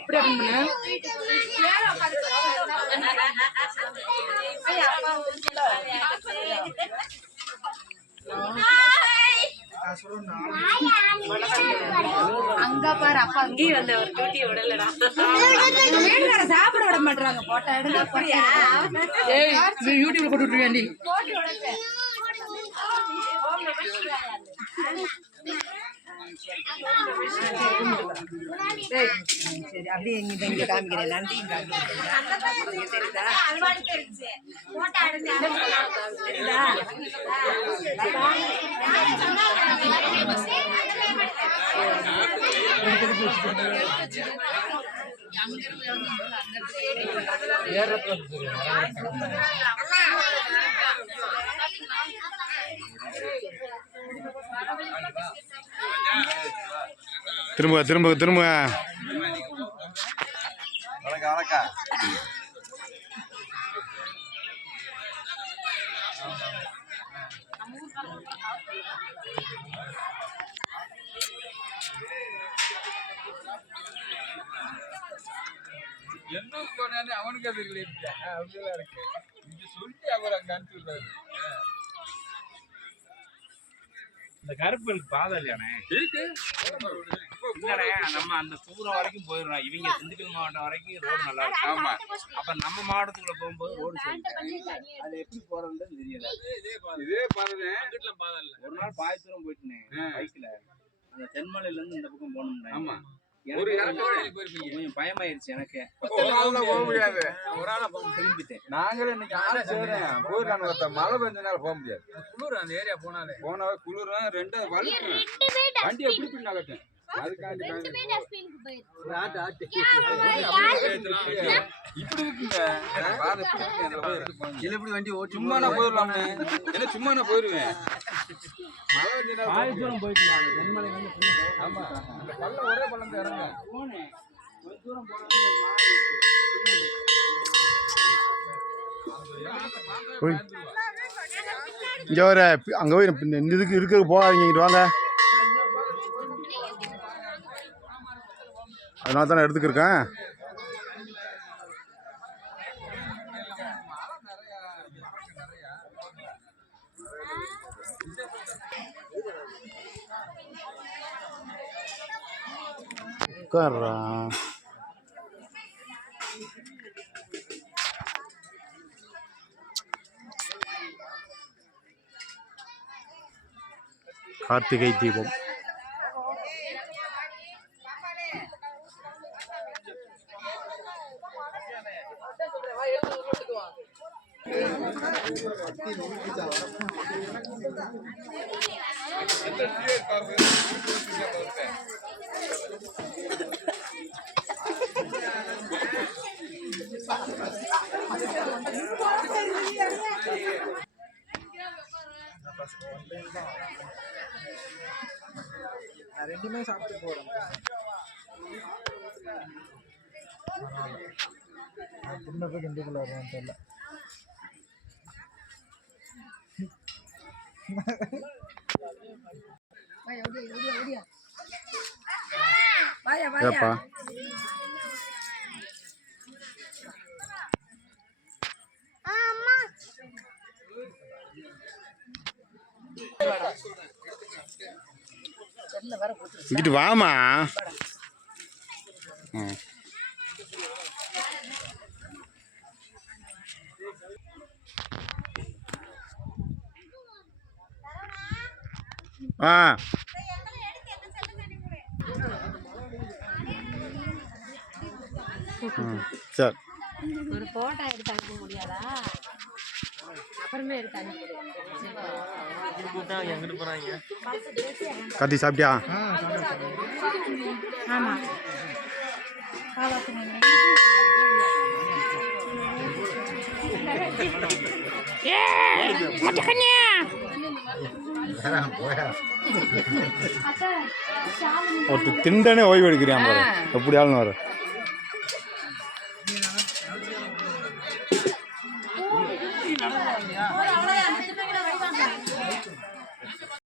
இப்படி பண்ணு. அங்க பாரு அப்பா அங்கேயும் வந்து ஒரு டியூட்டி விடலடா. வீட்டுக்கார சாப்பிட விட மாட்டாங்க. போட்டா எடுங்க. ஏய் யூடியூப்ல போட்டு விட்டுருவேண்டி. சரி அப்படியே இங்க காமிக்கிறேன். நன்றியும் காமிக்கிறேன். தெரியுதா? திரும்ப திரும்ப திரும்ப அவனுக்கு அது இல்லை அப்படிலாம் இருக்கு. இங்க சொல்லி அவர் அங்க அனுப்பிடுறாரு. இந்த கருப்பனுக்கு பாதை இல்லையானே இருக்கு. இல்லண்ணே நம்ம அந்த தூரம் வரைக்கும் போயிடுறோம். இவங்க திண்டுக்கல் மாவட்டம் வரைக்கும் ரோடு நல்லா இருக்கும். ஆமா, அப்ப நம்ம மாவட்டத்துக்குள்ள போகும்போது ரோடு அது எப்படி போறதுன்னு தெரியல. இதே பாதை ஒரு நாள் பாய் தூரம் போயிட்டுனேன் பைக்ல. அந்த தென்மலையில இருந்து இந்த பக்கம் போகணும். ஆமா, கொஞ்சம் பயமாயிருச்சு எனக்கு. போக முடியாது. ஒரு ஆளா திரும்பிட்டேன். நாங்களே இன்னைக்கு போயிடலாம். மழை பெஞ்சனால போக முடியாது. குளிர் அந்த ஏரியா போனாலே குளிரும். ரெண்டு வண்டி எப்படி பின் ஆகட்டும். அதுக்காண்டி இப்படி இருக்குங்க. எப்படி வண்டி ஓட்டி சும்மா நான் போயிடலாமே. ஏன்னா சும்மா நான் போயிருவேன். மழை பெஞ்சா போயிட்டு ஆமா, இந்த பள்ளம் ஒரே பள்ளம் தான் இறங்க போனேன். கொஞ்ச தூரம் இங்கே வர அங்கே போய் இந்த இதுக்கு இருக்க போகாதீங்க. இங்கிட்டு வாங்க. அதனால தான் நான் எடுத்துக்கிருக்கேன். உட்கார்றா. கார்த்திகை தீபம். ரெண்டுமே சாப்பிட்டு போறேன். புண்ணப்ப கிண்டுக்குள்ள வருவான்னு தெரியல. ஏப்பா இங்கிட்டு வாமா. ஆ சரி. ஒரு போட்டோ எடுத்து அனுப்ப முடியாதா? அப்புறமே எடுத்து அனுப்பி. கத்தி சாப்பிட்டியா? ஆமா, ஒருத்தர் திண்டனே ஓய்வு எடுக்கிறியா? எப்படி ஆளுன்னு வர